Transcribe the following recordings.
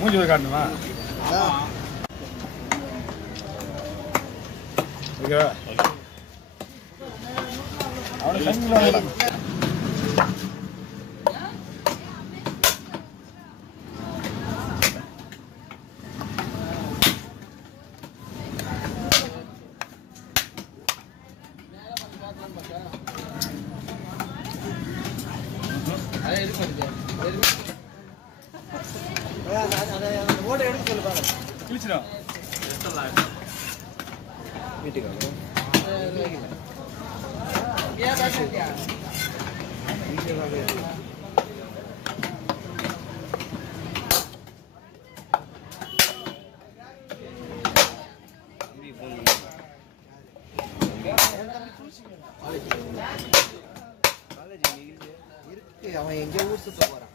மூஞ்சி போய் காட்டணுமா? ஓகேவா? அவனை அவன் எங்கேயோ ஊர் சுத்த போறான்.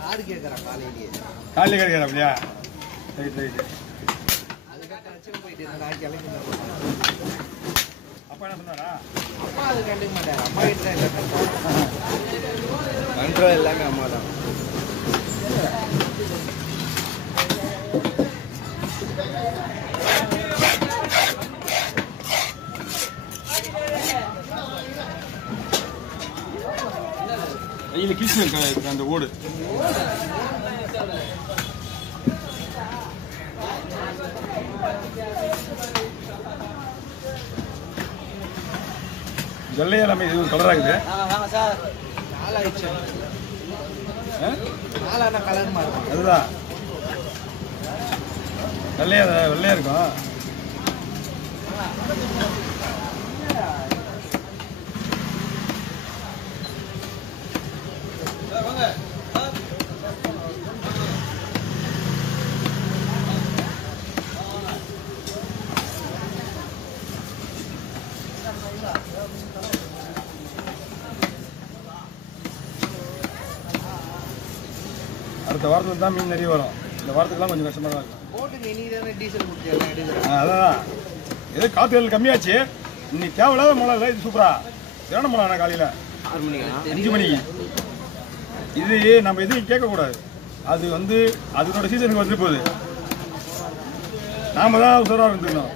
காடு கேட்கறான் காலையிலேயே. காலையில கேட்கறான் அப்படியா? Right right. அதுக்காக கழிச்சு போயிட்டு இருந்தா கிளம்பி அப்பா என்ன சொன்னாரா? அப்பா அது கண்டுக்க மாட்டாரு. அம்மா கிட்ட கண்ட்ரோல் எல்லாமே அம்மா தான். கையில் கிழிச்சு அந்த ஓடு. ஜல்லையா எல்லாமே இது ஒரு கலராக இருக்குது. சார் நாலாயிடுச்சு. நாலான கலர் மாறும். அதுதான் வெள்ளையா வெள்ளையா இருக்கும். அடுத்த வாரத்தில் தான் மீன் நிறைய வரும். இந்த வாரத்துக்குலாம் கொஞ்சம் கஷ்டமாக தான் இருக்கும். அதான் ஏதோ காற்று கம்மியாச்சு. இன்னைக்கு தேவையில்லாத மழை இல்லை. இது சூப்பரா தியான மழை காலையில் 5 மணிக்கு. இது நம்ம எதுவும் கேட்கக்கூடாது. அது வந்து அதனோட சீசனுக்கு வந்துட்டு போகுது. நாம தான் உசராக இருந்துக்கணும்.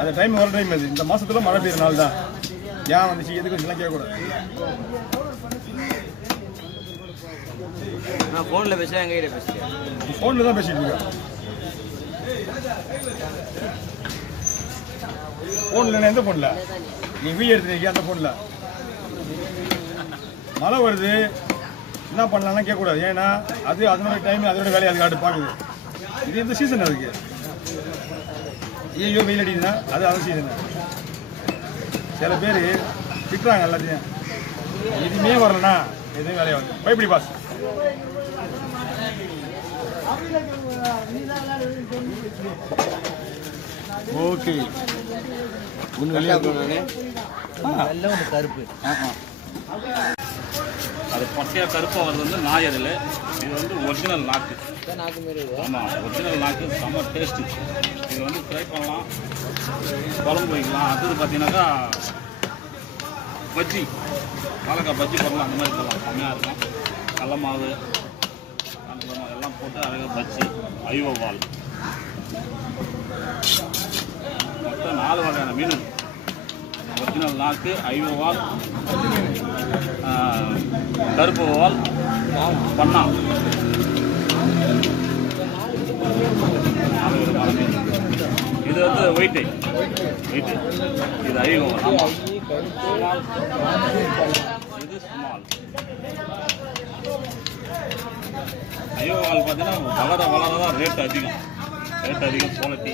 அந்த டைம் வர டைம் அது. இந்த மாதத்துல மழை பெய்யுற நாள் தான். ஏன் வந்துச்சு எதுக்கு இதெல்லாம் கேட்கக்கூடாது. நான் ஃபோனில் பேசுகிறேன். எங்கள் கிட்ட பேசுகிறேன். ஃபோனில் தான் பேசிட்டு இருக்கேன். ஃபோனில் எந்த ஃபோனில் நீ வீடியோ எடுத்துருக்கீங்க? அந்த ஃபோனில் மழை வருது என்ன பண்ணலாம்னா கேட்கக்கூடாது. ஏன்னா அது அதனோட டைம் அதனோட வேலையை அது காட்டு பார்க்குது. இது இந்த சீசன் அதுக்கு. ஐயோ வெயில் அடிக்குதுன்னா அது அந்த சீசனு. சில பேர் திட்டுறாங்க எல்லாத்தையும். எதுவுமே வரலன்னா எதுவும் வேலையை வந்து பயப்படி பாஸ். ஓகே கருப்பு அது பட்டையா கருப்பாக வருது வந்து நாயரில். இது வந்து ஒரிஜினல் நாக்கு. ஆமாம், ஒரிஜினல் நாக்கு செம்ம டேஸ்ட்டு. இது வந்து ஃப்ரை பண்ணலாம், குழம்பு வைக்கலாம். அடுத்தது பார்த்தீங்கன்னாக்கா பஜ்ஜி, வாழைக்காய் பஜ்ஜி பண்ணலாம். அந்த மாதிரி பண்ணலாம், செம்மையாக இருக்கும். கடல மாவு எல்லாம் போட்டு அழகாக பஜ்ஜி. ஐவோ வால் மொத்தம் 4 வகையான மீன். ஒரிஜினல் நாக்கு, ஐவோ வால், கருப்பு வால், பண்ணா. 4 விதமான மீன். இது வந்து வெயிட்டு. இது ஐவோ வால். இது ஸ்மால். ஐயோ வால் பார்த்தீங்கன்னா வளர தான் ரேட் அதிகம். குவாலிட்டி.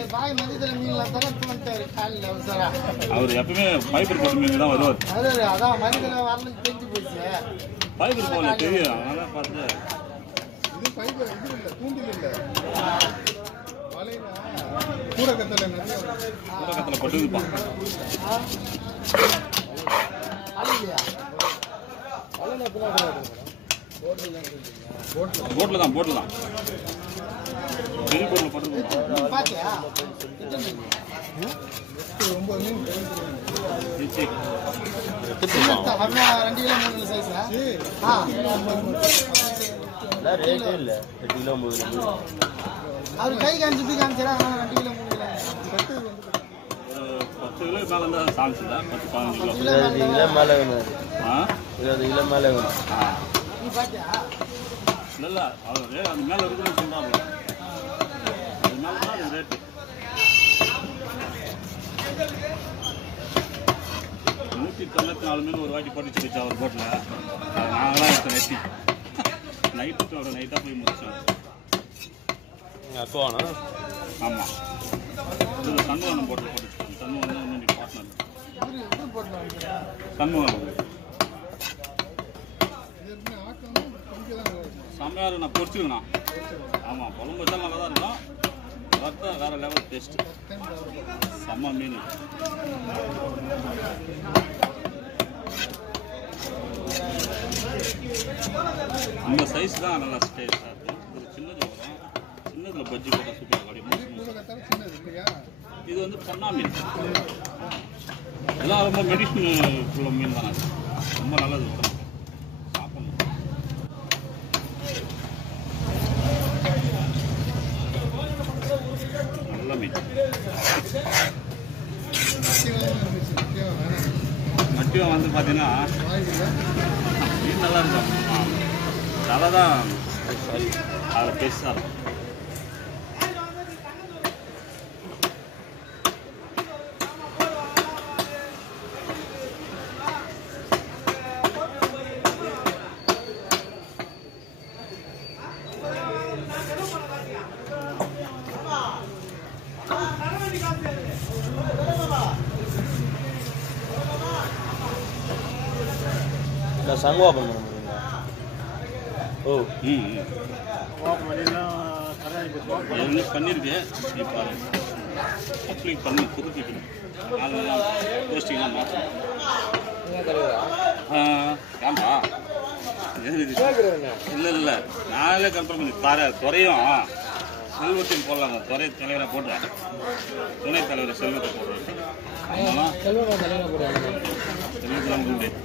அவர் எப்பவுமே ஃபைபர் போட்டு மீன் தான் வருவார். ஃபைபர் போல தெரியும். அதனால பார்த்து கூடக்கத்தில் பட்டுதுப்பான். போட்டில் தான் பெரிய போட்டில் பட்டு ரேட்டே இல்லை 8 கிலோ 3 கிலோ அவர் கை காமிச்சு காமிச்சாரா 2 கிலோ 3 கிலோ ஒரு 10 கிலோ மேலே இருந்தால் சான்ஸ் இல்லை 10-15 கிலோ 20 கிலோ மேலே வேணும் ஆ 20 கிலோ மேலே வேணும் நீ பாத்தியா இல்லை அவர் அந்த மேலே இருக்குன்னு சொல்கிறாங்க அது மேலே தான் அது ரேட்டு 194 மீன் ஒரு வாட்டி படிச்சு வச்சு அவர் போட்டில் நாங்களாம் எடுத்த நெட்டி நைட்டோட நைட்டாக போய் முடிச்சோம் அக்குவானா ஆமாம் இதில் சண்முகம் போட்டு போட்டுச்சு சண்முகம் வந்து பார்ட்னர் சண்முகம் செம்மையாக நான் பொறிச்சுக்கண்ணா ஆமாம் குழம்பு வச்சா நல்லா தான் இருக்கும் வறுத்தா வேறு லெவல் டேஸ்ட்டு செம்ம மீன் இந்த சைஸ் தான் நல்லா டேஸ்ட்டாக இருக்கும் ஒரு சின்னது வரும் சின்னதில் பஜ்ஜி போட்டால் சூப்பராக கிடைக்கும் இது வந்து பொன்னா மீன் இதெல்லாம் ரொம்ப மெடிசன் உள்ள மீன் தானே ரொம்ப நல்லது சாப்பிடணும் நல்ல மீன் மட்டியம் வந்து பார்த்தீங்கன்னா மீன் நல்லா இருக்கும் தலை தான் சாரி அதில் பெருசாக இருக்கும் நான் சங்கு ஓப்பன் பண்ண முடியுங்களா ஓ ஏற்கனவே பண்ணியிருக்கு இப்போ அப்ளிக் பண்ணி புதுப்பிக்கணும் அதெல்லாம் போஸ்டிங்லாம் மாற்றணும் ஏன்பா இல்லை நானே கன்ஃபார்ம் பண்ணி துறையும் செல்வத்தையும் போடலாங்க துறை தலைவரை போடுறேன் துணைத் தலைவர் செல்வத்தை போடுறேன் அதனால செல்வத்தை முடியாது